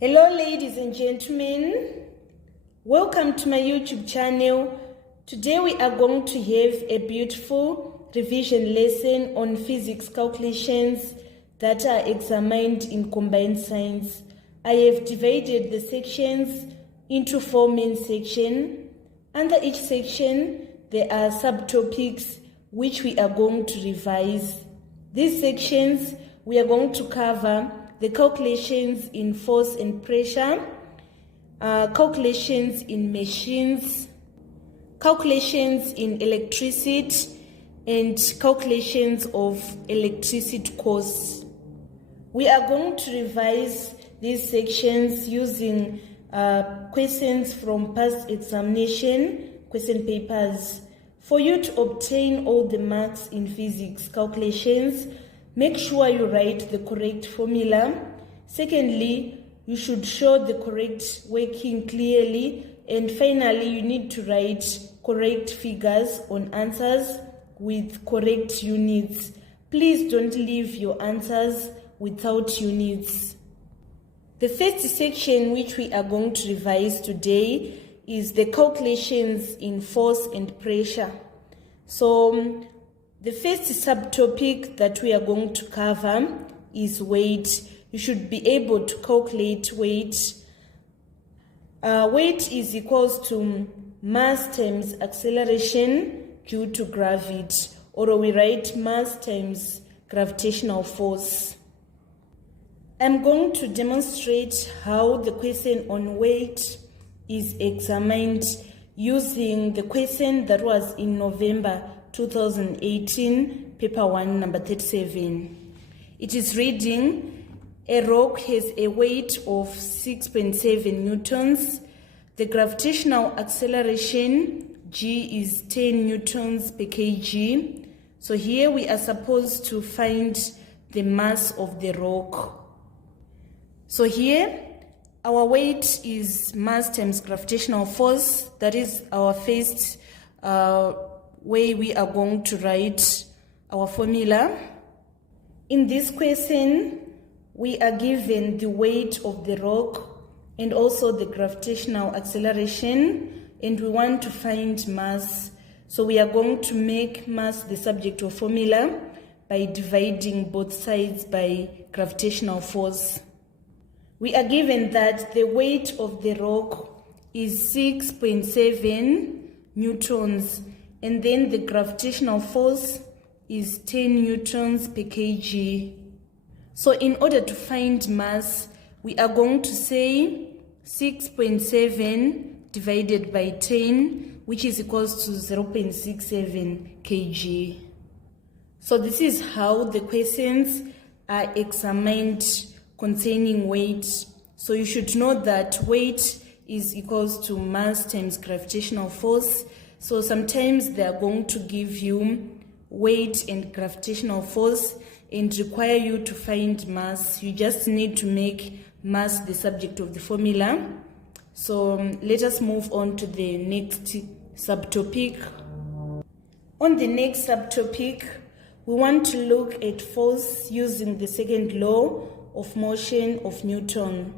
Hello ladies and gentlemen, welcome to my YouTube channel. Today we are going to have a beautiful revision lesson on physics calculations that are examined in combined science. I have divided the sections into 4 main sections. Under each section there are subtopics which we are going to revise. These sections we are going to cover the calculations in force and pressure, calculations in machines, calculations in electricity, and calculations of electricity costs. We are going to revise these sections using questions from past examination question papers. For you to obtain all the marks in physics calculations, make sure you write the correct formula. Secondly, you should show the correct working clearly. And finally, you need to write correct figures on answers with correct units. Please don't leave your answers without units. The first section which we are going to revise today is the calculations in force and pressure. So the first subtopic that we are going to cover is weight. You should be able to calculate weight. Weight is equals to mass times acceleration due to gravity, or we write mass times gravitational force. I'm going to demonstrate how the question on weight is examined using the question that was in November 2018, paper 1, number 37. It is reading, a rock has a weight of 6.7 newtons. The gravitational acceleration, G, is 10 newtons per kg. So here we are supposed to find the mass of the rock. So here, our weight is mass times gravitational force. That is our first way we are going to write our formula. In this question, we are given the weight of the rock and also the gravitational acceleration, and we want to find mass. So we are going to make mass the subject of formula by dividing both sides by gravitational force. We are given that the weight of the rock is 6.7 newtons, and then the gravitational force is 10 newtons per kg. So in order to find mass, we are going to say 6.7 divided by 10, which is equals to 0.67 kg. So this is how the questions are examined containing weight. So you should know that weight is equals to mass times gravitational force. So sometimes they are going to give you weight and gravitational force and require you to find mass. You just need to make mass the subject of the formula. So let us move on to the next subtopic. On the next subtopic, we want to look at force using the second law of motion of Newton.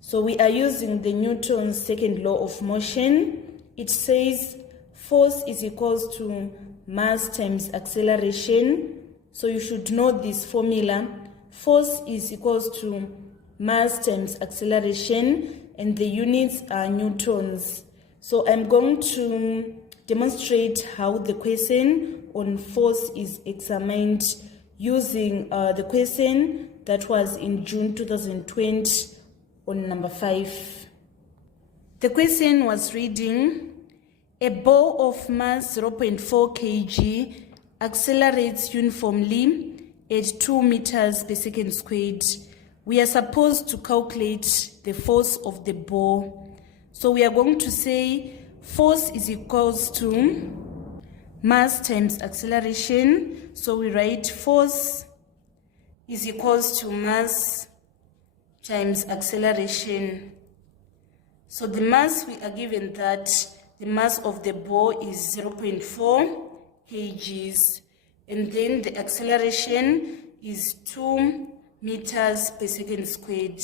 So we are using the Newton's second law of motion. It says force is equals to mass times acceleration. So you should know this formula. Force is equals to mass times acceleration, and the units are newtons. So I'm going to demonstrate how the question on force is examined using the question that was in June 2020 on number 5. The question was reading, a ball of mass 0.4 kg accelerates uniformly at 2 meters per second squared. We are supposed to calculate the force of the ball. So we are going to say force is equals to mass times acceleration. So we write force is equals to mass times acceleration. So the mass, we are given that the mass of the ball is 0.4 kgs, and then the acceleration is 2 meters per second squared.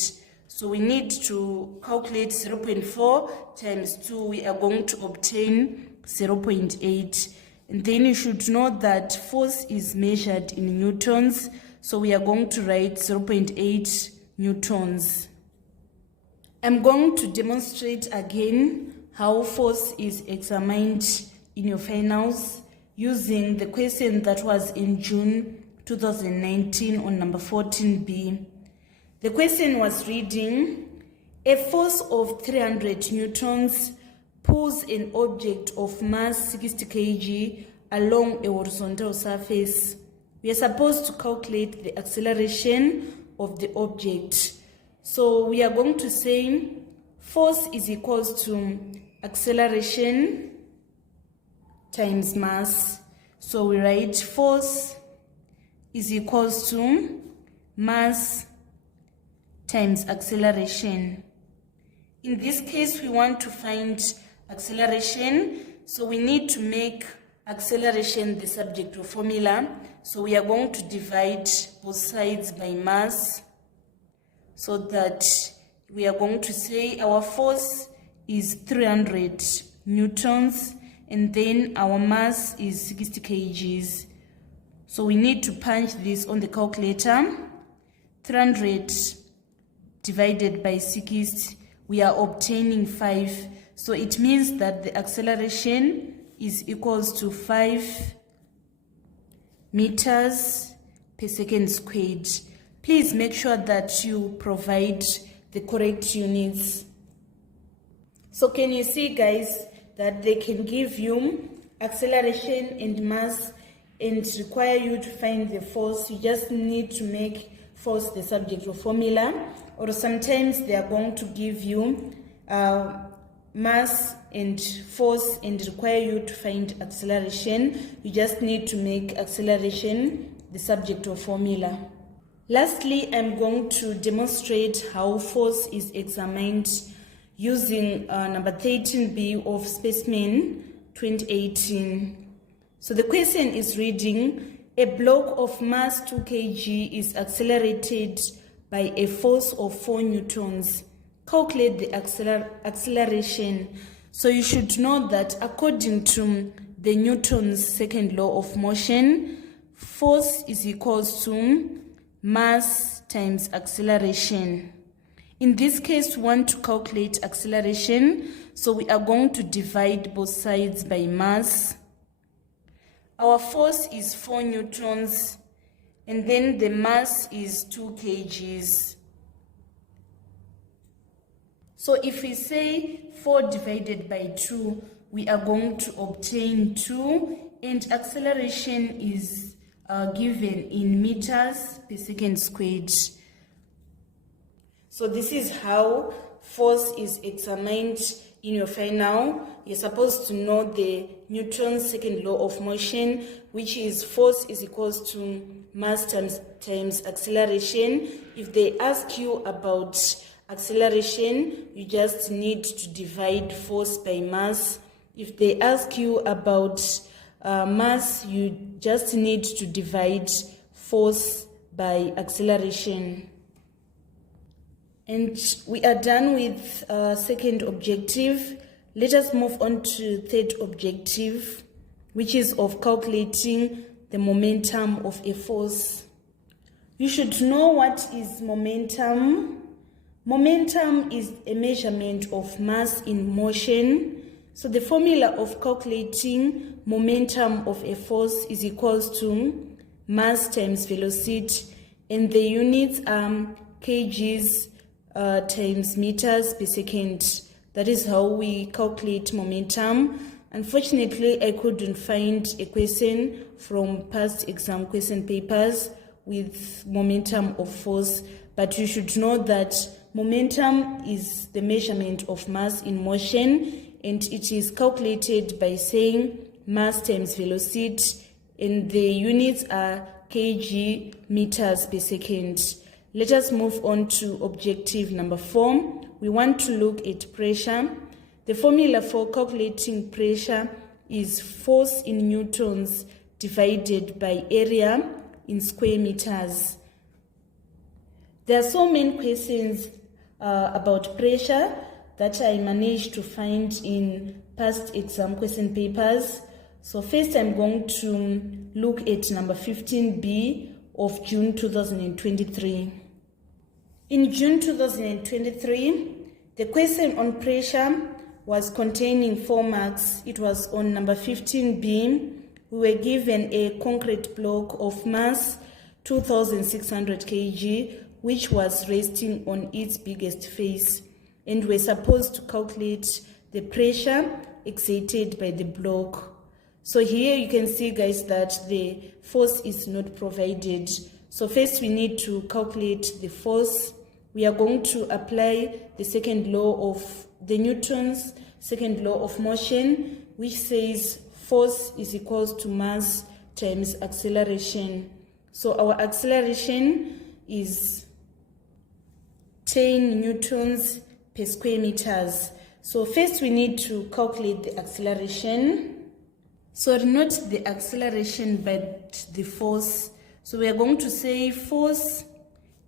So we need to calculate 0.4 times 2. We are going to obtain 0.8. And then you should know that force is measured in newtons. So we are going to write 0.8 newtons. I'm going to demonstrate again how force is examined in your finals using the question that was in June 2019 on number 14B. The question was reading, a force of 300 newtons pulls an object of mass 60 kg along a horizontal surface. We are supposed to calculate the acceleration of the object. So we are going to say force is equals to acceleration times mass. So we write force is equals to mass times acceleration. In this case, we want to find acceleration, so we need to make acceleration the subject of formula. So we are going to divide both sides by mass, so that we are going to say our force is 300 newtons and then our mass is 60 kgs. So we need to punch this on the calculator. 300 divided by 60, we are obtaining 5. So it means that the acceleration is equals to 5 meters per second squared. Please make sure that you provide the correct units. So can you see, guys, that they can give you acceleration and mass and require you to find the force? You just need to make force the subject of formula, or sometimes they are going to give you mass and force and require you to find acceleration. You just need to make acceleration the subject of formula. Lastly, I'm going to demonstrate how force is examined using number 13B of specimen 2018. So the question is reading, a block of mass 2 kg is accelerated by a force of 4 newtons. Calculate the acceleration. So you should know that according to the Newton's second law of motion, force is equals to mass times acceleration. In this case, we want to calculate acceleration, so we are going to divide both sides by mass. Our force is 4 newtons, and then the mass is 2 kgs. So if we say 4 divided by 2, we are going to obtain 2, and acceleration is given in meters per second squared. So this is how force is examined in your final. You're supposed to know the Newton's second law of motion, which is force is equals to mass times acceleration. If they ask you about acceleration, you just need to divide force by mass. If they ask you about mass, you just need to divide force by acceleration. And we are done with second objective. Let us move on to third objective, which is of calculating the momentum of a force. You should know what is momentum. Momentum is a measurement of mass in motion. So the formula of calculating momentum of a force is equals to mass times velocity, and the units are kgs times meters per second. That is how we calculate momentum. Unfortunately, I couldn't find a question from past exam question papers with momentum of force, but you should know that momentum is the measurement of mass in motion, and it is calculated by saying mass times velocity, and the units are kg meters per second. Let us move on to objective number 4. We want to look at pressure. The formula for calculating pressure is force in newtons divided by area in square meters. There are so many questions about pressure that I managed to find in past exam question papers. So first I'm going to look at number 15B of June 2023. In June 2023, the question on pressure was containing 4 marks. It was on number 15B. We were given a concrete block of mass 2,600 kg, which was resting on its biggest face, and we're supposed to calculate the pressure exerted by the block. So here you can see, guys, that the force is not provided. So first we need to calculate the force. We are going to apply the second law of the Newton's second law of motion, which says force is equals to mass times acceleration. So our acceleration is 10 newtons per square meters. So first we need to calculate the acceleration. Sorry, not the acceleration, but the force. So we are going to say force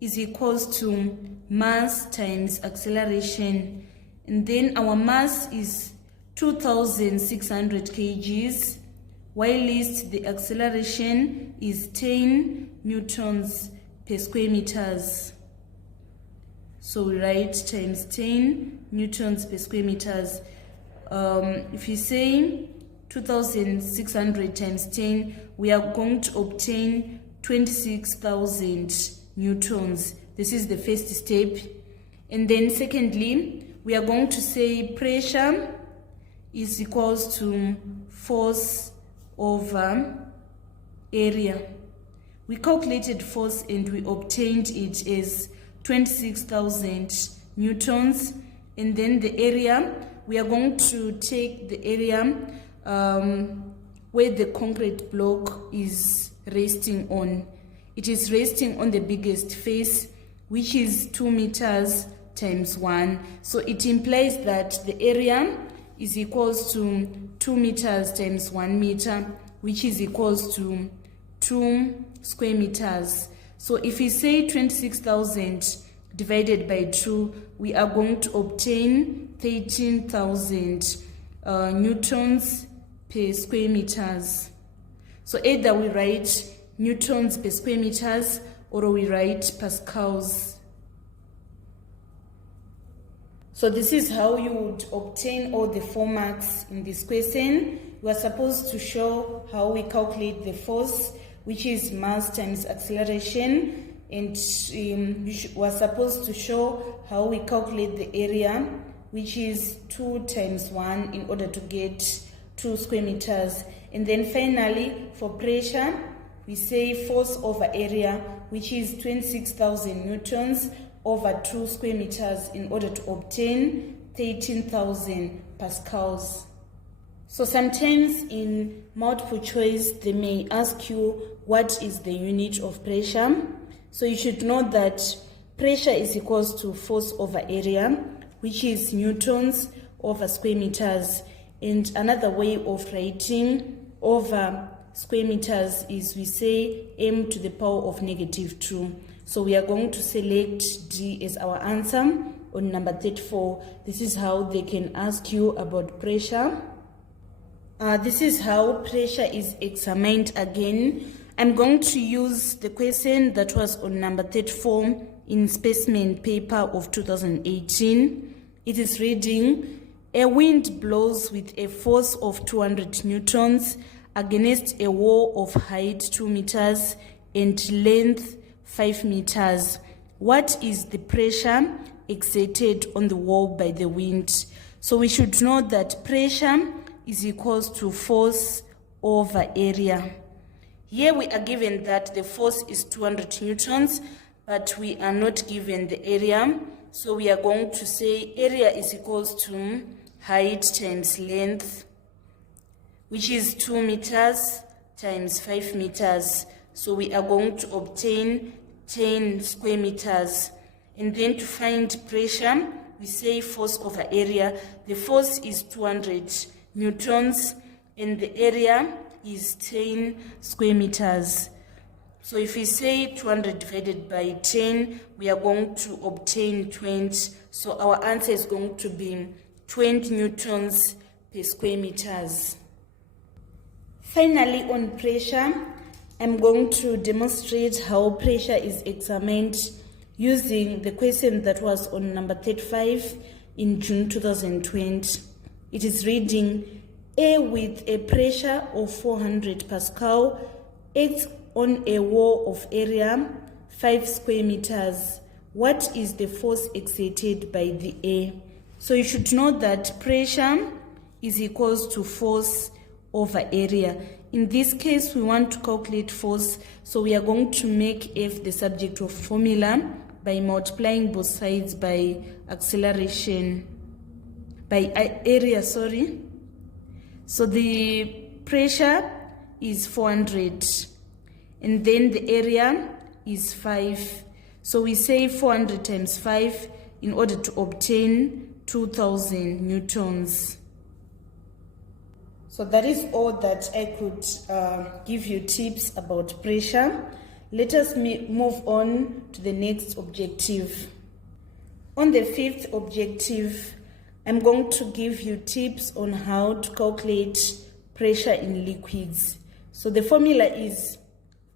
is equals to mass times acceleration. And then our mass is 2,600 kgs, whilst the acceleration is 10 newtons per square meters. So we write times 10 newtons per square meters. If you say 2,600 times 10, we are going to obtain 26,000 newtons. This is the first step. And then secondly, we are going to say pressure is equals to force over area. We calculated force and we obtained it as 26,000 newtons. And then the area, we are going to take the area where the concrete block is resting on. It is resting on the biggest face, which is 2 meters times 1. So it implies that the area is equals to 2 meters times 1 meter, which is equals to 2 square meters. So if we say 26,000 divided by 2, we are going to obtain 13,000 newtons per square meters. So either we write newtons per square meters or we write pascals. So this is how you would obtain all the 4 marks in this question. We are supposed to show how we calculate the force, which is mass times acceleration, and we are supposed to show how we calculate the area, which is 2 times 1 in order to get 2 square meters. And then finally, for pressure, we say force over area, which is 26,000 newtons over 2 square meters in order to obtain 13,000 pascals. So sometimes in multiple choice, they may ask you what is the unit of pressure. So you should know that pressure is equals to force over area, which is newtons over square meters. And another way of writing over square meters is we say m to the power of -2. So we are going to select D as our answer on number 34. This is how they can ask you about pressure. This is how pressure is examined again. I'm going to use the question that was on number 34 in specimen paper of 2018. It is reading, a wind blows with a force of 200 newtons against a wall of height 2 meters and length 5 meters. What is the pressure exerted on the wall by the wind? So we should know that pressure is equals to force over area. Here we are given that the force is 200 newtons, but we are not given the area. So we are going to say area is equals to height times length, which is 2 meters times 5 meters. So we are going to obtain 10 square meters. And then to find pressure, we say force over area. The force is 200 newtons and the area is 10 square meters. So if we say 200 divided by 10, we are going to obtain 20. So our answer is going to be 20 newtons per square meters. Finally, on pressure, I'm going to demonstrate how pressure is examined using the question that was on number 35 in June 2020. It is reading, A with a pressure of 400 Pascal acts on a wall of area 5 square meters. What is the force exerted by the A? So you should know that pressure is equals to force over area. In this case, we want to calculate force, so we are going to make F the subject of formula by multiplying both sides by acceleration, by area, sorry. So the pressure is 400, and then the area is 5. So we say 400 times 5 in order to obtain 2000 newtons. So that is all that I could give you tips about pressure. Let us move on to the next objective. On the 5th objective, I'm going to give you tips on how to calculate pressure in liquids. So the formula is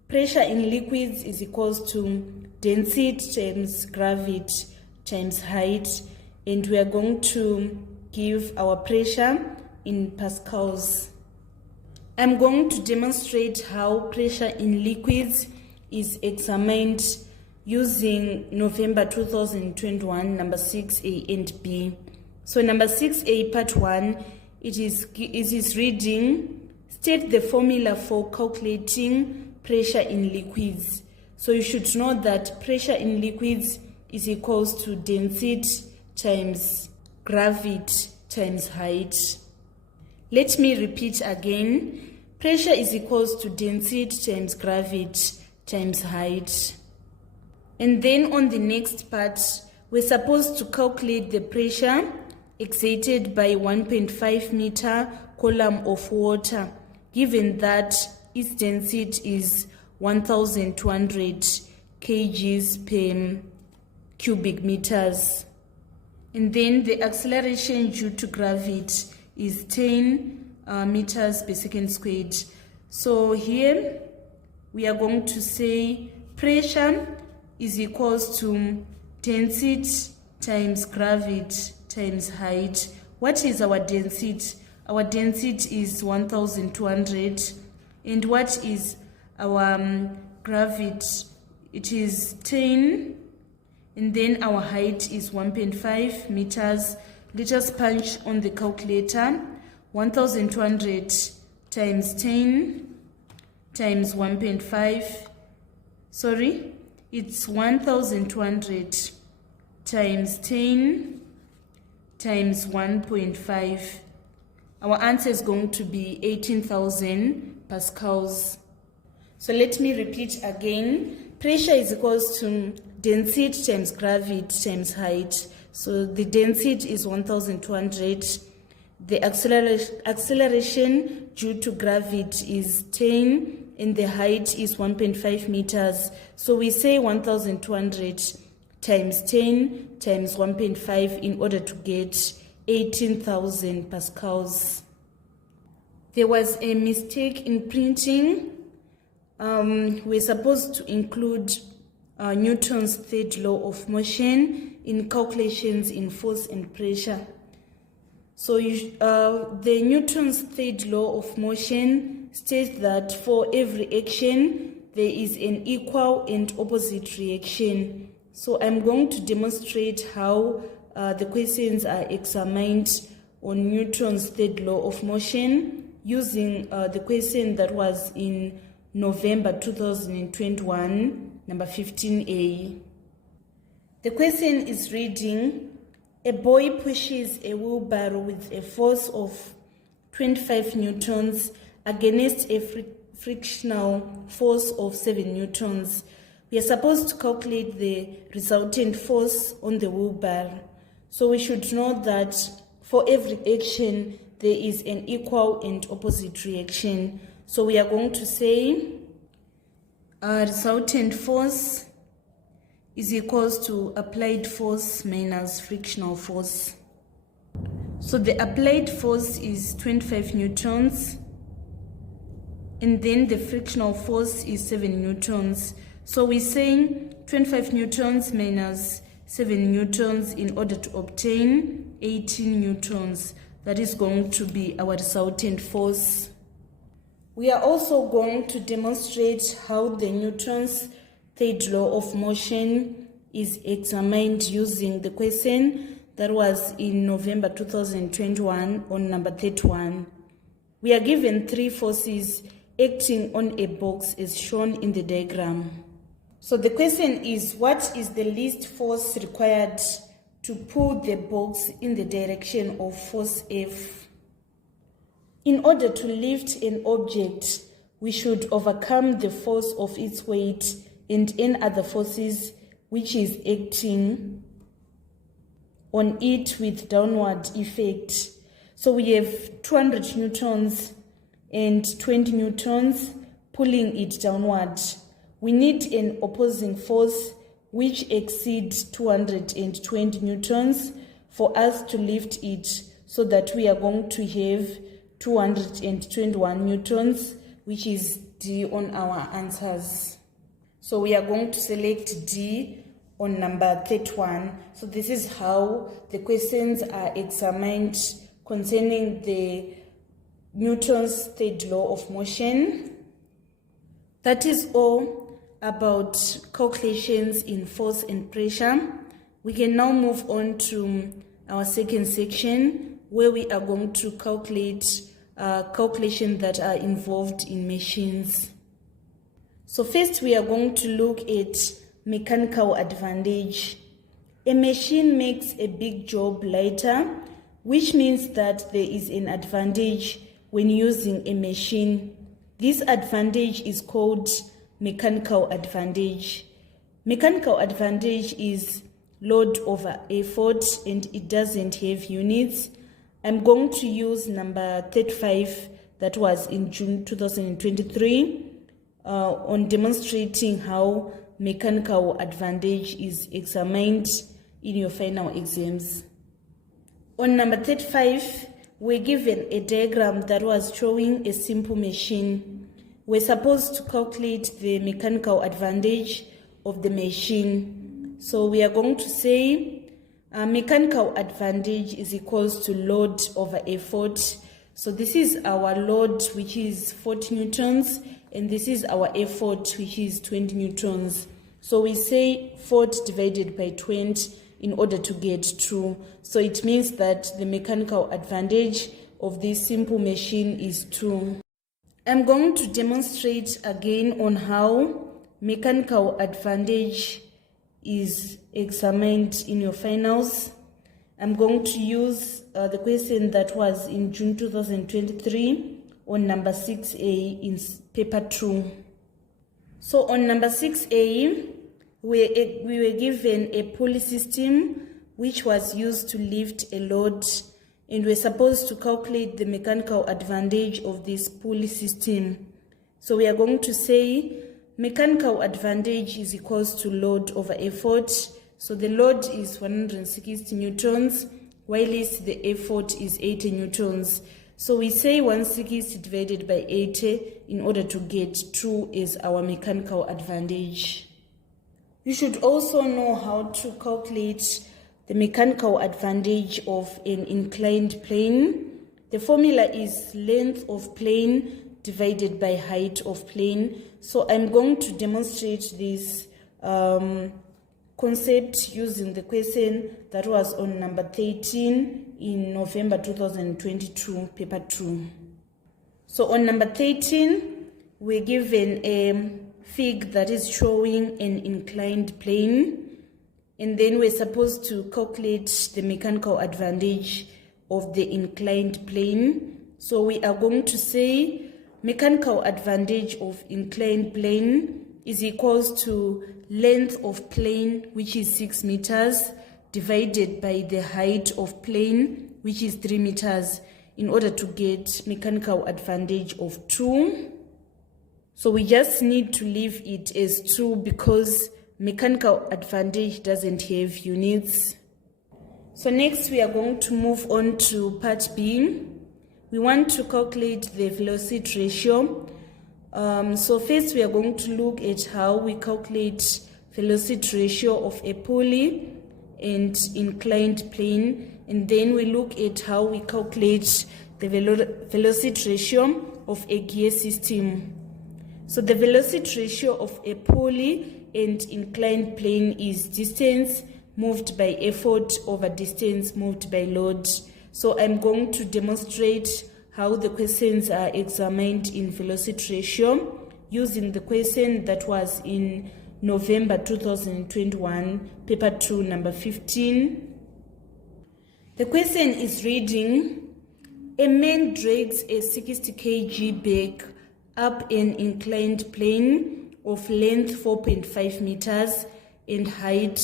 pressure in liquids is equals to density times gravity times height, and we are going to give our pressure in pascals. I'm going to demonstrate how pressure in liquids is examined using November 2021 number 6A and B. So number 6A part 1, it is reading, state the formula for calculating pressure in liquids. So you should know that pressure in liquids is equals to density times gravity times height. Let me repeat again. Pressure is equals to density times gravity times height. And then on the next part, we're supposed to calculate the pressure exerted by 1.5 meter column of water, given that its density is 1,200 kgs per cubic meters. And then the acceleration due to gravity is 10 meters per second squared. So here we are going to say pressure is equals to density times gravity times height. What is our density? Our density is 1,200. And what is our gravity? It is 10. And then our height is 1.5 meters. Let us punch on the calculator. 1,200 times 10 times 1.5. Sorry, it's 1,200 times 10 times 1.5. Our answer is going to be 18,000 pascals. So let me repeat again. Pressure is equals to density times gravity times height. So the density is 1,200. The acceleration due to gravity is 10, and the height is 1.5 meters. So we say 1,200 times 10 times 1.5 in order to get 18,000 pascals. There was a mistake in printing. We're supposed to include Newton's third law of motion in calculations in force and pressure. So the Newton's third law of motion states that for every action there is an equal and opposite reaction. So I'm going to demonstrate how the questions are examined on Newton's third law of motion using the question that was in November 2021, number 15A. The question is reading, a boy pushes a wheelbarrow with a force of 25 newtons against a frictional force of 7 newtons. We are supposed to calculate the resultant force on the wheelbarrow. So we should know that for every action, there is an equal and opposite reaction. So we are going to say resultant force is equals to applied force minus frictional force. So the applied force is 25 newtons, and then the frictional force is 7 newtons. So we're saying 25 newtons minus 7 newtons in order to obtain 18 newtons. That is going to be our resultant force. We are also going to demonstrate how the Newton's third law of motion is examined using the question that was in November 2021 on number 31. We are given 3 forces acting on a box as shown in the diagram. So the question is, what is the least force required to pull the box in the direction of force F? In order to lift an object, we should overcome the force of its weight and any other forces which is acting on it with downward effect. So we have 200 newtons and 20 newtons pulling it downward. We need an opposing force which exceeds 220 newtons for us to lift it, so that we are going to have 221 newtons, which is D on our answers. So we are going to select D on number 31. So this is how the questions are examined concerning the Newton's third law of motion. That is all about calculations in force and pressure. We can now move on to our second section, where we are going to calculate calculations that are involved in machines. So first we are going to look at mechanical advantage. A machine makes a big job lighter, which means that there is an advantage when using a machine. This advantage is called mechanical advantage. Mechanical advantage is load over effort, and it doesn't have units. I'm going to use number 35 that was in June 2023 on demonstrating how mechanical advantage is examined in your final exams. On number 35, we're given a diagram that was showing a simple machine. We're supposed to calculate the mechanical advantage of the machine. So we are going to say mechanical advantage is equals to load over effort. So this is our load, which is 40 newtons, and this is our effort, which is 20 newtons. So we say 40 divided by 20 in order to get true. So it means that the mechanical advantage of this simple machine is 2. I'm going to demonstrate again on how mechanical advantage is examined in your finals. I'm going to use the question that was in June 2023 on number 6A in paper 2. So on number 6A, we were given a pulley system which was used to lift a load, and we're supposed to calculate the mechanical advantage of this pulley system. So we are going to say mechanical advantage is equals to load over effort. So the load is 160 newtons, while the effort is 80 newtons. So we say 160 divided by 80 in order to get 2 as our mechanical advantage. You should also know how to calculate the mechanical advantage of an inclined plane. The formula is length of plane divided by height of plane. So I'm going to demonstrate this concept using the question that was on number 13 in November 2022, paper 2. So on number 13, we're given a fig that is showing an inclined plane, and then we're supposed to calculate the mechanical advantage of the inclined plane. So we are going to say mechanical advantage of inclined plane is equals to length of plane, which is 6 meters, divided by the height of plane, which is 3 meters, in order to get mechanical advantage of 2. So we just need to leave it as 2 because mechanical advantage doesn't have units. So next we are going to move on to part B. We want to calculate the velocity ratio. So first we are going to look at how we calculate velocity ratio of a pulley and inclined plane, and then we look at how we calculate the velocity ratio of a gear system. So the velocity ratio of a pulley and inclined plane is distance moved by effort over distance moved by load. So I'm going to demonstrate how the questions are examined in velocity ratio using the question that was in November 2021, paper 2, number 15. The question is reading: a man drags a 60 kg bag up an inclined plane of length 4.5 meters and height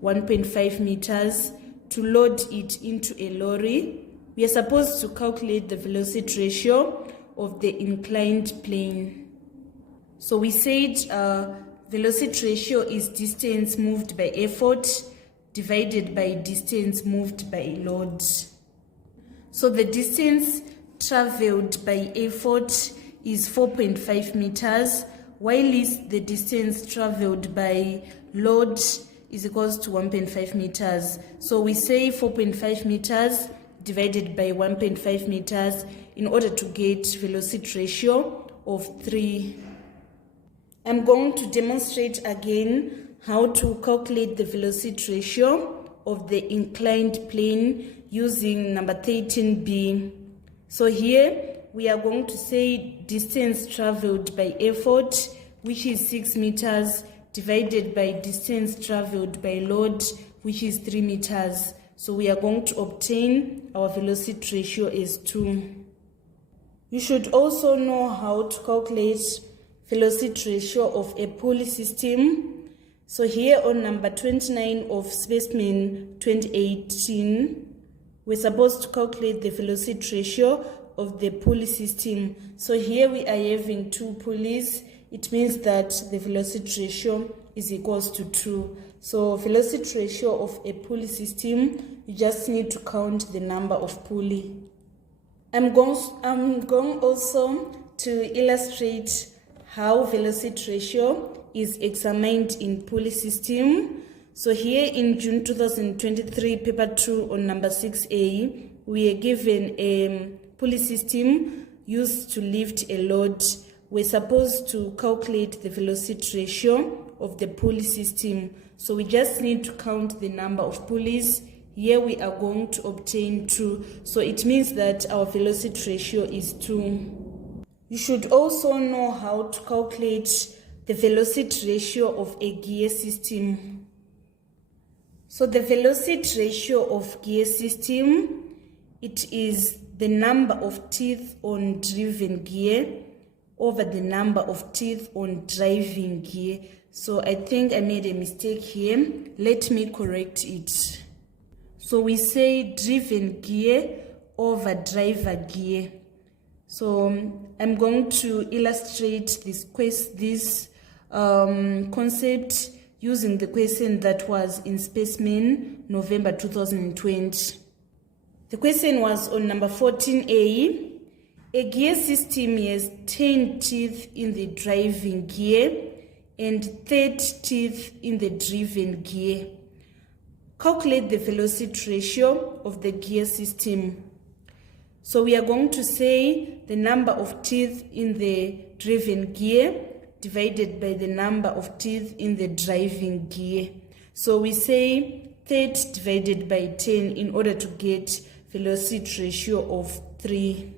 1.5 meters to load it into a lorry. We are supposed to calculate the velocity ratio of the inclined plane. So we said velocity ratio is distance moved by effort divided by distance moved by load. So the distance traveled by effort is 4.5 meters, while the distance traveled by load is equals to 1.5 meters. So we say 4.5 meters divided by 1.5 meters in order to get velocity ratio of 3. I'm going to demonstrate again how to calculate the velocity ratio of the inclined plane using number 13b. So here we are going to say distance traveled by effort, which is 6 meters, divided by distance traveled by load, which is 3 meters. So we are going to obtain our velocity ratio as 2. You should also know how to calculate velocity ratio of a pulley system. So here on number 29 of specimen 2018, we're supposed to calculate the velocity ratio of the pulley system. So here we are having 2 pulleys. It means that the velocity ratio is equals to 2. So velocity ratio of a pulley system, you just need to count the number of pulley. I'm going also to illustrate how velocity ratio is examined in pulley system. So here in June 2023, paper 2 on number 6A, we are given a pulley system used to lift a load. We're supposed to calculate the velocity ratio of the pulley system. So we just need to count the number of pulleys. Here we are going to obtain 2. So it means that our velocity ratio is 2. You should also know how to calculate the velocity ratio of a gear system. So the velocity ratio of gear system, it is the number of teeth on driven gear over the number of teeth on driving gear. So I think I made a mistake here. Let me correct it. So we say driven gear over driver gear. So I'm going to illustrate this concept using the question that was in specimen November 2020. The question was on number 14A. A gear system has 10 teeth in the driving gear and 30 teeth in the driven gear. Calculate the velocity ratio of the gear system. So we are going to say the number of teeth in the driven gear divided by the number of teeth in the driving gear. So we say 30 divided by 10 in order to get velocity ratio of 3.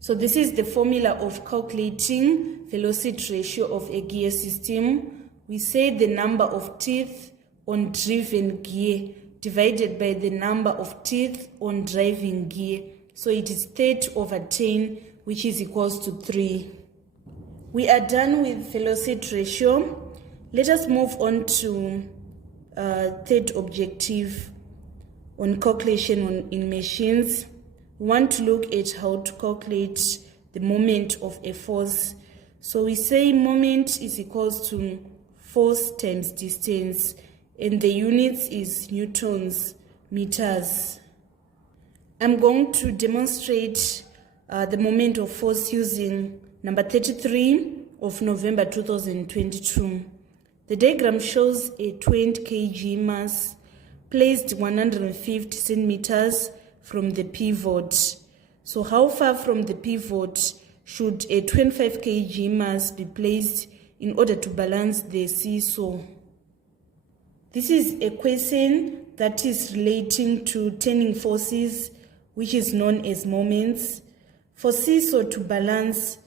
So this is the formula of calculating velocity ratio of a gear system. We say the number of teeth on driven gear divided by the number of teeth on driving gear. So it is 30 over 10, which is equals to 3. We are done with velocity ratio. Let us move on to third objective on calculation in machines. We want to look at how to calculate the moment of a force. So we say moment is equals to force times distance, and the units is newtons meters. I'm going to demonstrate the moment of force using number 33 of November 2022. The diagram shows a 20 kg mass placed 150 centimeters from the pivot. So how far from the pivot should a 25 kg mass be placed in order to balance the seesaw? This is a question that is relating to turning forces, which is known as moments. For seesaw to balance,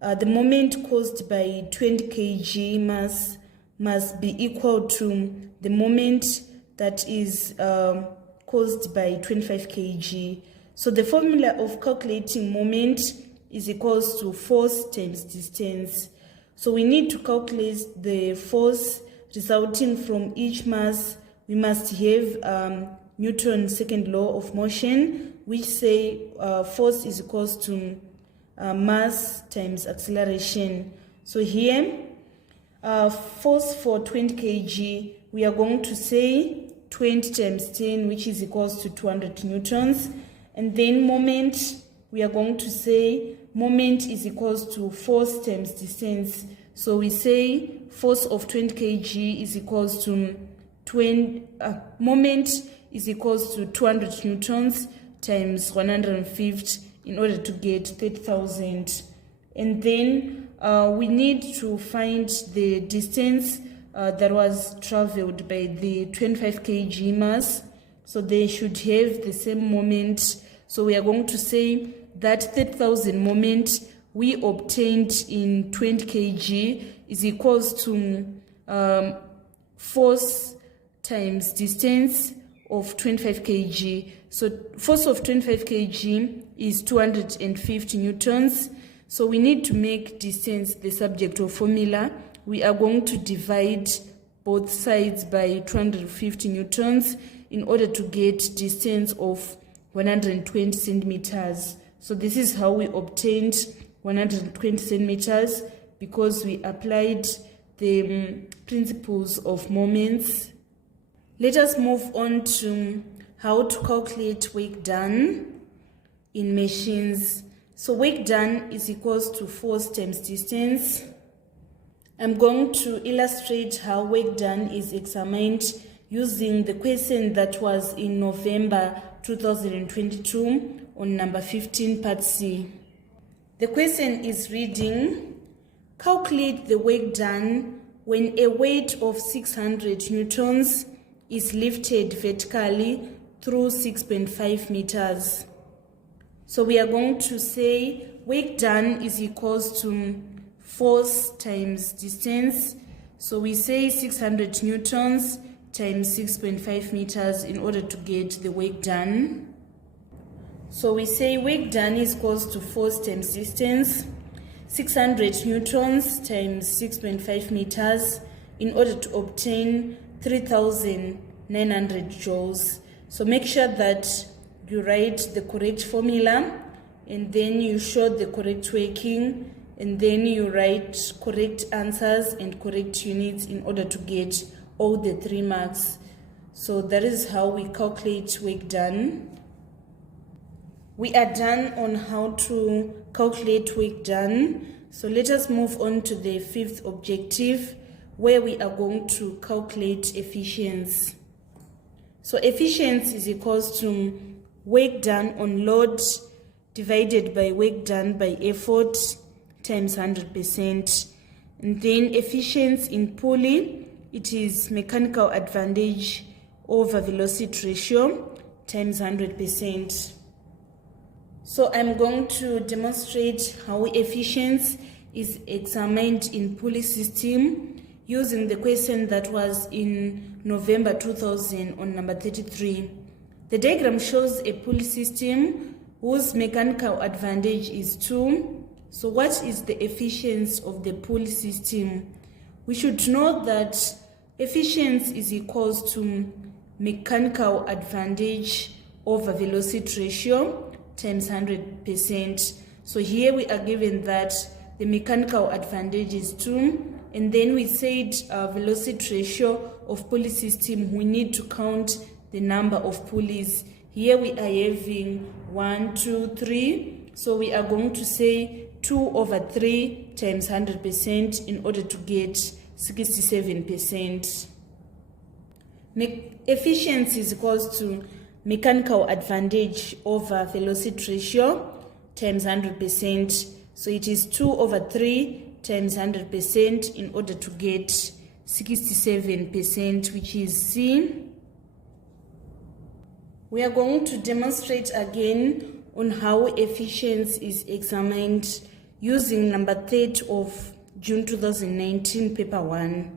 the moment caused by 20 kg mass must be equal to the moment that is caused by 25 kg. So the formula of calculating moment is equals to force times distance. So we need to calculate the force resulting from each mass. We must have Newton's second law of motion, which say force is equals to mass times acceleration. So here, force for 20 kg, we are going to say 20 times 10, which is equals to 200 newtons. And then moment, we are going to say moment is equals to force times distance. So we say force of 20 kg is equals to moment is equals to 200 newtons times 150 in order to get 30,000. And then we need to find the distance that was traveled by the 25 kg mass. So they should have the same moment. So we are going to say that 30,000 moment we obtained in 20 kg is equals to force times distance of 25 kg. So force of 25 kg is 250 newtons. So we need to make distance the subject of formula. We are going to divide both sides by 250 newtons in order to get distance of 120 centimeters. So this is how we obtained 120 centimeters, because we applied the principles of moments. Let us move on to how to calculate work done in machines. So work done is equals to force times distance. I'm going to illustrate how work done is examined using the question that was in November 2022 on number 15, part C. The question is reading, calculate the work done when a weight of 600 newtons is lifted vertically through 6.5 meters. So we are going to say work done is equals to force times distance. So we say 600 newtons times 6.5 meters in order to get the work done. So we say work done is equals to force times distance, 600 newtons times 6.5 meters in order to obtain 3,900 joules. So make sure that you write the correct formula, and then you show the correct working, and then you write correct answers and correct units in order to get all the 3 marks. So that is how we calculate work done. We are done on how to calculate work done. So let us move on to the 5th objective, where we are going to calculate efficiency. So efficiency is equals to work done on load divided by work done by effort times 100%. And then efficiency in pulley, it is mechanical advantage over velocity ratio times 100%. So I'm going to demonstrate how efficiency is examined in pulley system using the question that was in November 2000 on number 33. The diagram shows a pulley system whose mechanical advantage is 2. So what is the efficiency of the pulley system? We should know that efficiency is equals to mechanical advantage over velocity ratio times 100%. So here we are given that the mechanical advantage is 2. And then we said velocity ratio of pulley system, we need to count the number of pulleys. Here we are having 1, 2, 3. So we are going to say 2/3 times 100% in order to get 67%. Efficiency is equals to mechanical advantage over velocity ratio times 100%. So it is 2/3 times 100% in order to get 67%, which is C. We are going to demonstrate again on how efficiency is examined using number 30 of June 2019, paper 1.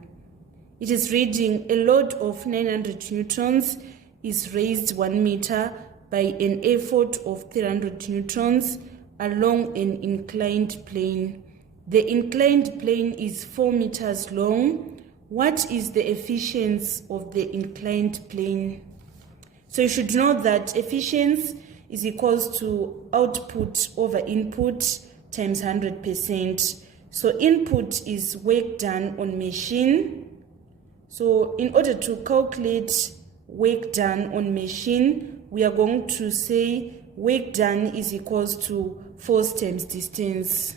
It is reading a load of 900 newtons is raised 1 meter by an effort of 300 newtons along an inclined plane. The inclined plane is 4 meters long. What is the efficiency of the inclined plane? So you should know that efficiency is equals to output over input times 100%. So input is work done on machine. So in order to calculate work done on machine, we are going to say work done is equals to force times distance.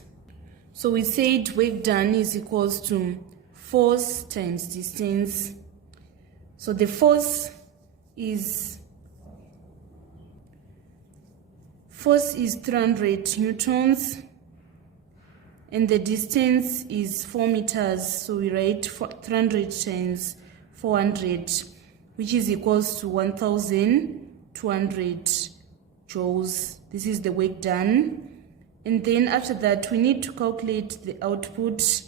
So we said work done is equals to force times distance. So the force is 300 newtons and the distance is 4 meters. So we write 300 times 400, which is equals to 1,200 joules. This is the work done. And then after that, we need to calculate the output.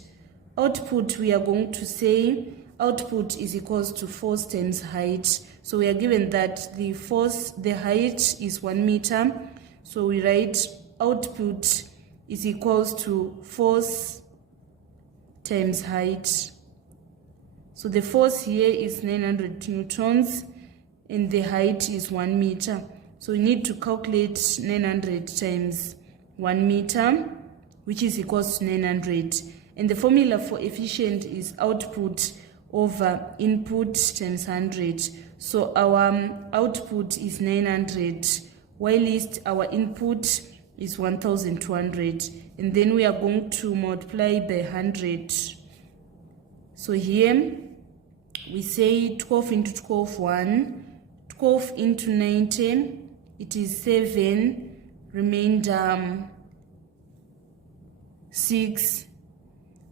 Output, we are going to say output is equals to force times height. So we are given that the height is 1 meter. So we write output is equals to force times height. So the force here is 900 newtons and the height is 1 meter. So we need to calculate 900 times 1 meter, which is equals to 900. And the formula for efficient is output over input times 100. So our output is 900, whilst our input is 1,200. And then we are going to multiply by 100. So here we say 12 into 12, 1. 12 into 90, it is 7. Remainder 6.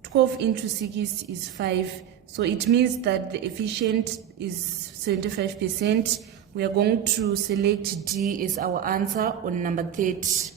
12 into 6 is 5. So it means that the efficient is 75%. We are going to select D as our answer on number 30.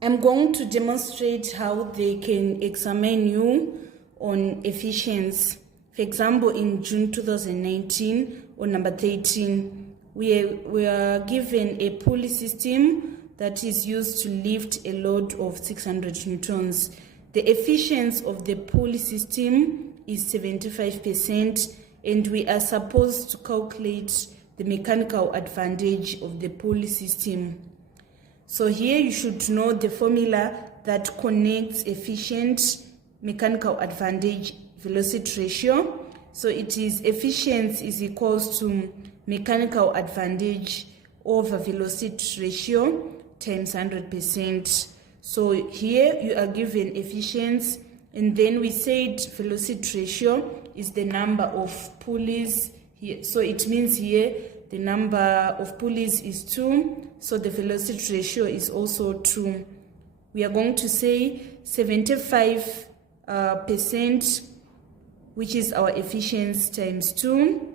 I'm going to demonstrate how they can examine you on efficiency. For example, in June 2019, on number 13, we are given a pulley system that is used to lift a load of 600 newtons. The efficiency of the pulley system is 75%, and we are supposed to calculate the mechanical advantage of the pulley system. So here you should know the formula that connects efficient, mechanical advantage, velocity ratio. So it is efficiency is equals to mechanical advantage over velocity ratio times 100%. So here you are given efficiency, and then we said velocity ratio is the number of pulleys here. So it means here the number of pulleys is 2, so the velocity ratio is also 2. We are going to say 75%, which is our efficiency, times 2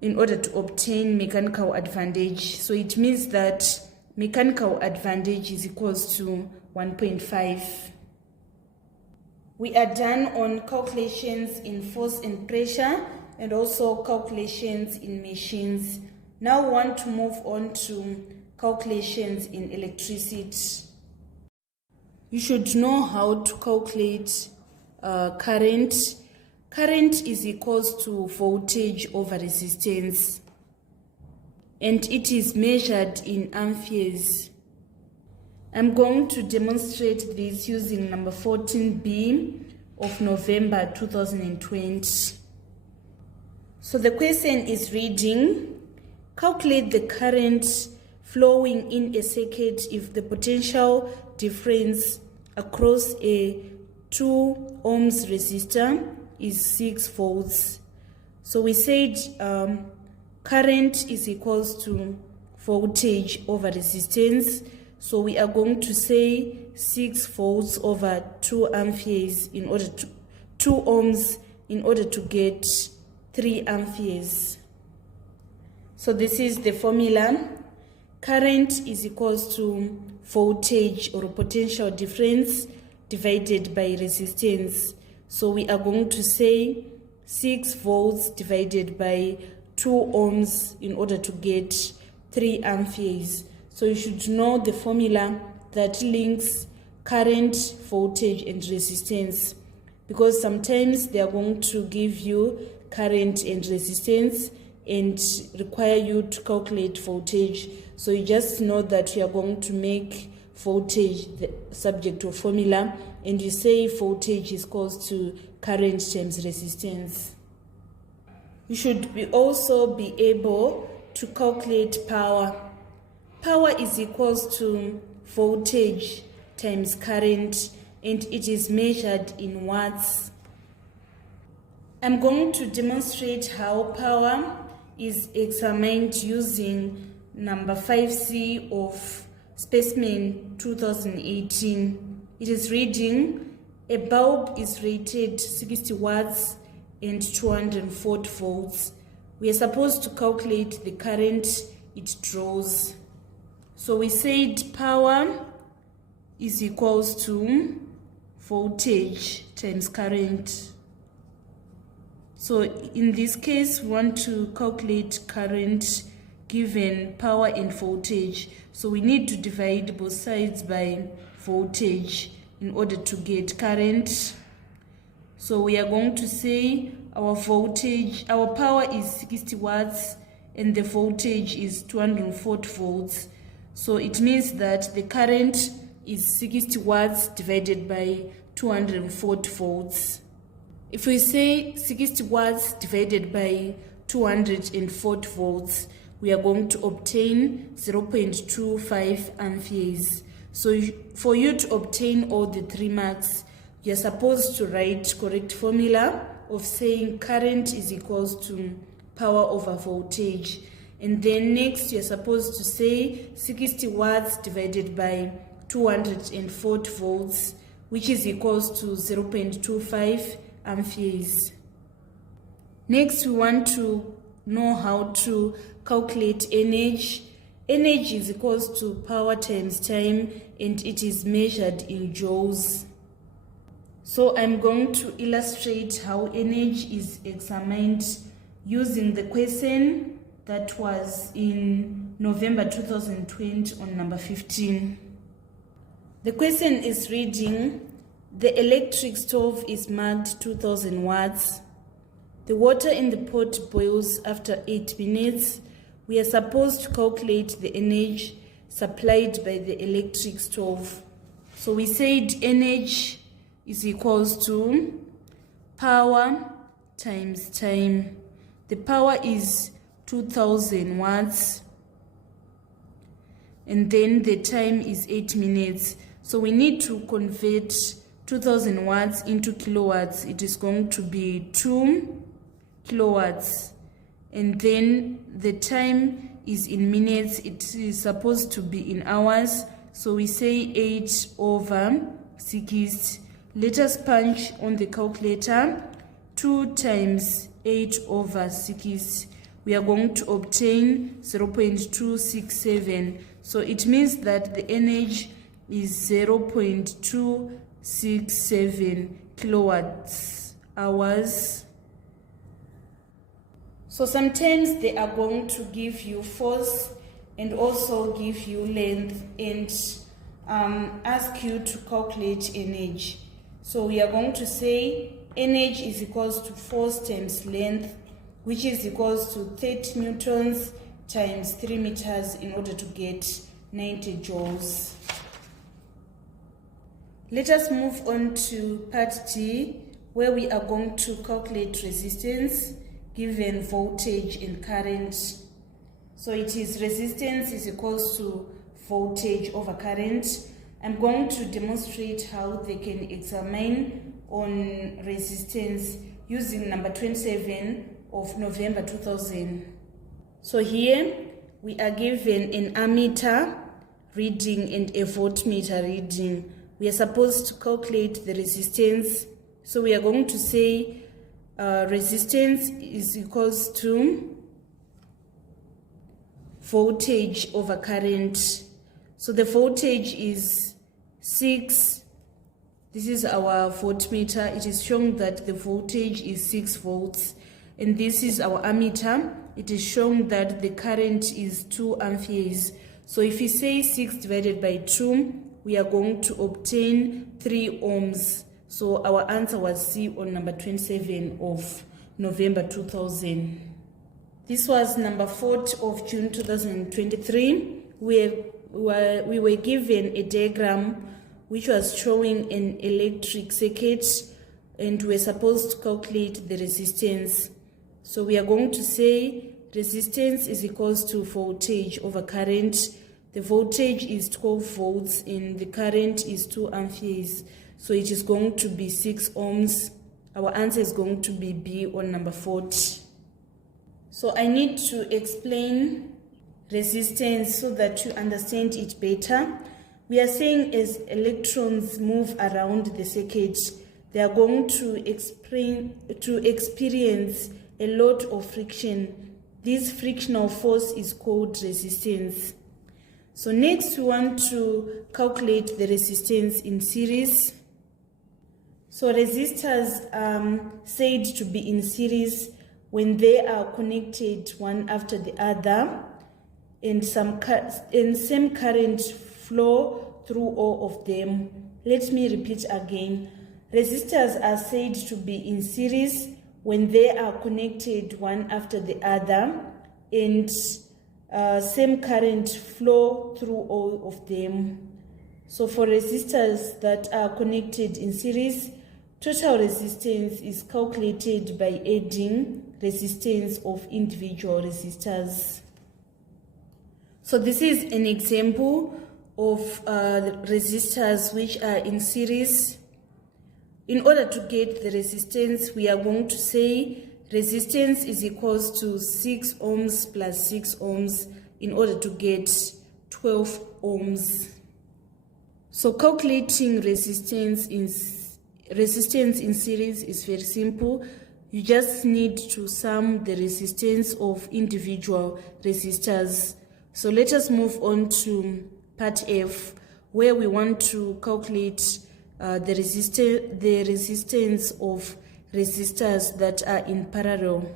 in order to obtain mechanical advantage. So it means that mechanical advantage is equals to 1.5. We are done on calculations in force and pressure and also calculations in machines. Now we want to move on to calculations in electricity. You should know how to calculate current. Current is equals to voltage over resistance, and it is measured in amperes. I'm going to demonstrate this using number 14b of November 2020. So the question is reading, calculate the current flowing in a circuit if the potential difference across a 2 ohms resistor is 6 volts. So we said current is equals to voltage over resistance. So we are going to say 6 volts over 2 amperes in order to 2 ohms in order to get 3 amperes. So this is the formula. Current is equals to voltage or potential difference divided by resistance. So we are going to say 6 volts divided by 2 ohms in order to get 3 amperes. So you should know the formula that links current, voltage and resistance, because sometimes they are going to give you current and resistance and require you to calculate voltage. So you just know that you are going to make voltage the subject of formula, and you say voltage is equals to current times resistance. You should also be able to calculate power. Power is equals to voltage times current, and it is measured in watts. I'm going to demonstrate how power is examined using number 5C of specimen 2018. It is reading, a bulb is rated 60 watts and 240 volts. We are supposed to calculate the current it draws. So we said power is equals to voltage times current. So in this case, we want to calculate current given power and voltage. So we need to divide both sides by voltage in order to get current. So we are going to say our power is 60 watts and the voltage is 240 volts. So it means that the current is 60 watts divided by 240 volts. If we say 60 watts divided by 240 volts, we are going to obtain 0.25 amperes. So for you to obtain all the 3 marks, you are supposed to write correct formula of saying current is equals to power over voltage. And then next you are supposed to say 60 watts divided by 240 volts, which is equals to 0.25 amperes. Next we want to know how to calculate energy. Energy is equals to power times time, and it is measured in joules. So I'm going to illustrate how energy is examined using the question that was in November 2020 on number 15. The question is reading, the electric stove is marked 2000 watts. The water in the pot boils after 8 minutes. We are supposed to calculate the energy supplied by the electric stove. So we said energy is equals to power times time. The power is 2000 watts and then the time is 8 minutes. So we need to convert 2000 watts into kilowatts. It is going to be 2 kilowatts, and then the time is in minutes. It is supposed to be in hours, so we say 8 over 6. Let us punch on the calculator 2 times 8 over 6. We are going to obtain 0.267. So it means that the energy is 0.267 kilowatts hours. So sometimes they are going to give you force and also give you length and ask you to calculate energy. So we are going to say energy is equals to force times length, which is equals to 30 newtons times 3 meters in order to get 90 joules. Let us move on to part D, where we are going to calculate resistance given voltage and current. So it is resistance is equals to voltage over current. I'm going to demonstrate how they can examine on resistance using number 27 of November 2000. So here we are given an ammeter reading and a voltmeter reading. We are supposed to calculate the resistance. So we are going to say resistance is equals to voltage over current. So the voltage is 6. This is our voltmeter. It is showing that the voltage is 6 volts. And this is our ammeter. It is showing that the current is 2 amperes. So if we say 6 divided by 2, we are going to obtain 3 ohms. So our answer was C on number 27 of November 2000. This was number 4th of June 2023. We were given a diagram which was showing an electric circuit, and we're supposed to calculate the resistance. So we are going to say resistance is equals to voltage over current. The voltage is 12 volts and the current is 2 amperes. So it is going to be 6 ohms. Our answer is going to be B on number 40. So I need to explain resistance so that you understand it better. We are saying as electrons move around the circuit, they are going to experience a lot of friction. This frictional force is called resistance. So next we want to calculate the resistance in series. So resistors are said to be in series when they are connected one after the other and same current flow through all of them. Let me repeat again. Resistors are said to be in series when they are connected one after the other and same current flow through all of them. So for resistors that are connected in series, total resistance is calculated by adding resistance of individual resistors. So this is an example of resistors which are in series. In order to get the resistance, we are going to say resistance is equals to 6 ohms plus 6 ohms in order to get 12 ohms. So calculating resistance in series is very simple. You just need to sum the resistance of individual resistors. So let us move on to part F, where we want to calculate the resistance of resistors that are in parallel.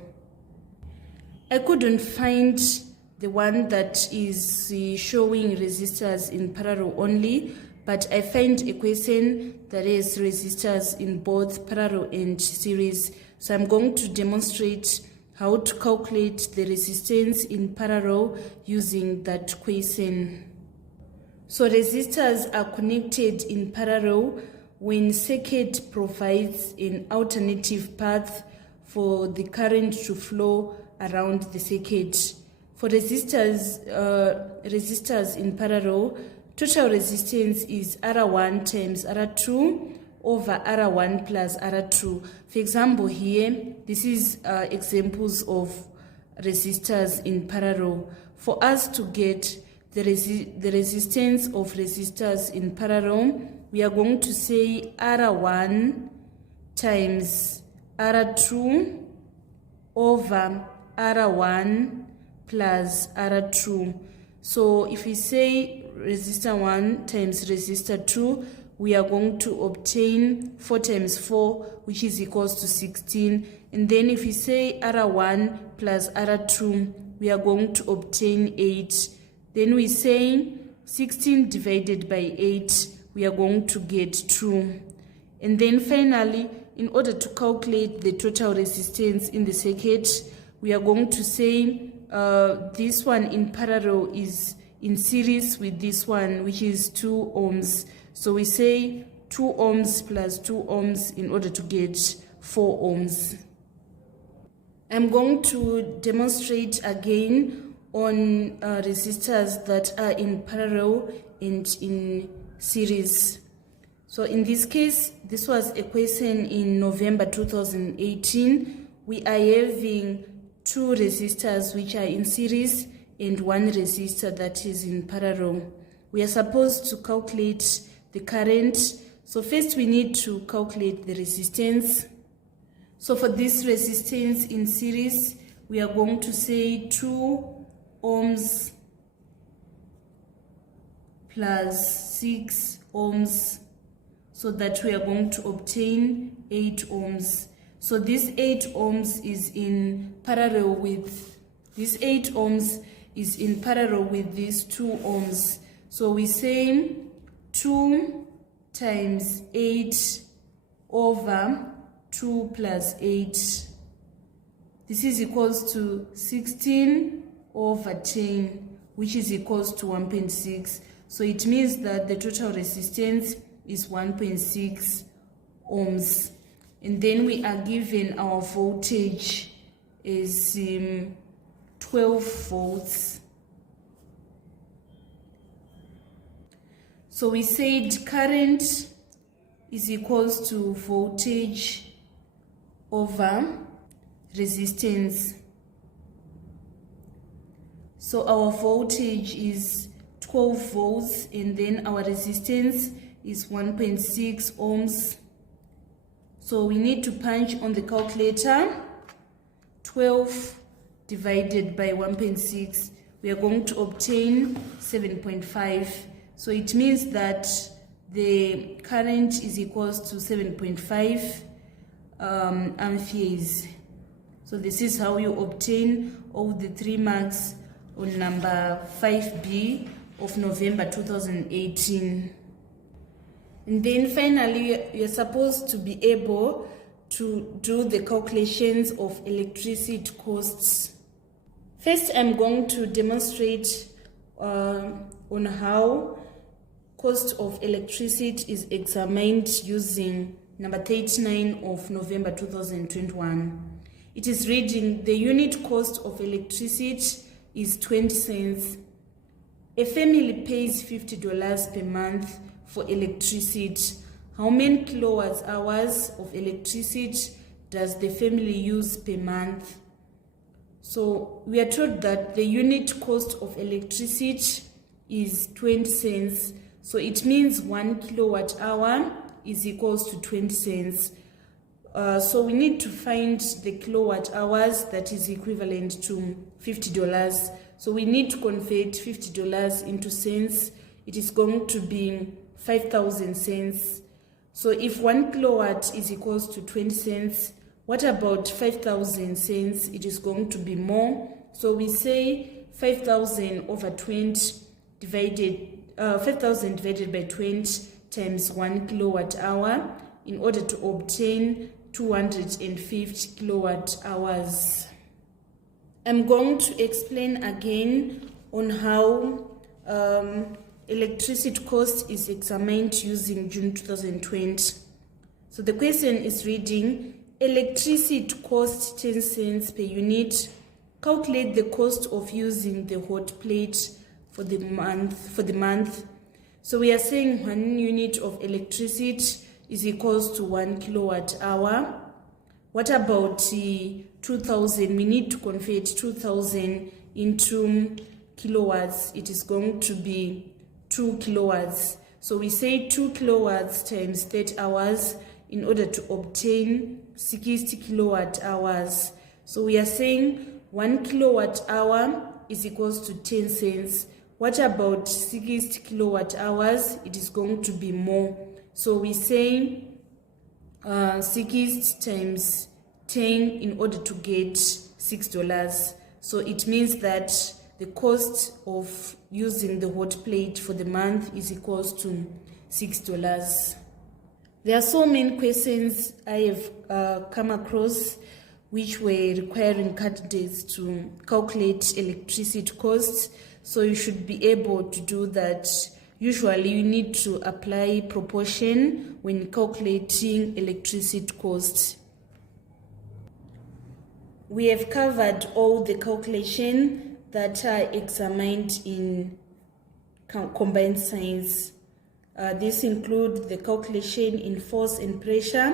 I couldn't find the one that is showing resistors in parallel only, but I find a question that is resistors in both parallel and series. So I'm going to demonstrate how to calculate the resistance in parallel using that question. So resistors are connected in parallel when circuit provides an alternative path for the current to flow around the circuit. For resistors in parallel, total resistance is R1 times R2 over R1 plus R2. For example, here, this is examples of resistors in parallel. For us to get the resistance of resistors in parallel, we are going to say R1 times R2 over R1 plus R2. So if we say resistor 1 times resistor 2, we are going to obtain 4 times 4, which is equals to 16. And then if we say R1 plus R2, we are going to obtain 8. Then we say 16 divided by 8, we are going to get 2. And then finally, in order to calculate the total resistance in the circuit, we are going to say this one in parallel is in series with this one, which is 2 ohms. So we say 2 ohms plus 2 ohms in order to get 4 ohms. I'm going to demonstrate again on resistors that are in parallel and in series. So in this case, this was a question in November 2018. We are having 2 resistors which are in series and 1 resistor that is in parallel. We are supposed to calculate the current. So first we need to calculate the resistance. So for this resistance in series, we are going to say 2 ohms plus 6 ohms, so that we are going to obtain 8 ohms. So this 8 ohms is in parallel with this 8 ohms is in parallel with these 2 ohms. So we say 2 times 8 over 2 plus 8. This is equals to 16 over 10, which is equals to 1.6. So it means that the total resistance is 1.6 ohms. And then we are given our voltage is 12 volts. So we said current is equals to voltage over resistance. So our voltage is 12 volts and then our resistance is 1.6 ohms. So we need to punch on the calculator 12 divided by 1.6. We are going to obtain 7.5. So it means that the current is equals to 7.5 amperes. So this is how you obtain all the 3 marks on number 5B of November 2018. And then finally, you're supposed to be able to do the calculations of electricity costs. First, I'm going to demonstrate on how cost of electricity is examined using number 39 of November 2021. It is reading the unit cost of electricity is 20 cents. A family pays $50 per month for electricity. How many kilowatt hours of electricity does the family use per month? So we are told that the unit cost of electricity is 20 cents. So it means 1 kilowatt hour is equals to 20 cents. So we need to find the kilowatt hours that is equivalent to $50. So we need to convert $50 into cents. It is going to be 5,000 cents. So if 1 kilowatt is equals to 20 cents, what about 5,000 cents? It is going to be more. So we say 5,000 over 20 divided 5,000 divided by 20 times 1 kilowatt hour in order to obtain 250 kilowatt hours. I'm going to explain again on how electricity cost is examined using June 2020. So the question is reading, electricity cost 10 cents per unit. Calculate the cost of using the hot plate for the month. So we are saying 1 unit of electricity is equals to 1 kilowatt hour. What about 2,000? We need to convert 2,000 into kilowatts. It is going to be 2 kilowatts. So we say 2 kilowatts times 30 hours in order to obtain 60 kilowatt hours. So we are saying 1 kilowatt hour is equals to 10 cents. What about 60 kilowatt hours? It is going to be more. So we say 60 times 10 in order to get $6. So it means that the cost of using the hot plate for the month is equals to $6. There are so many questions I have come across which were requiring candidates to calculate electricity costs. So you should be able to do that usually you need to apply proportion when calculating electricity costs. We have covered all the calculations that are examined in combined science. This includes the calculation in force and pressure,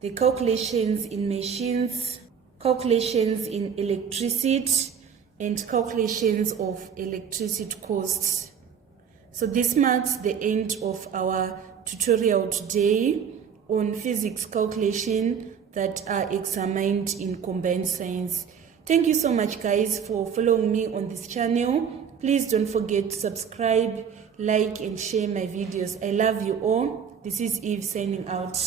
the calculations in machines, calculations in electricity, and calculations of electricity costs. So this marks the end of our tutorial today on physics calculation that are examined in combined science. Thank you so much, guys, for following me on this channel. Please don't forget to subscribe, like, and share my videos. I love you all. This is Eve signing out.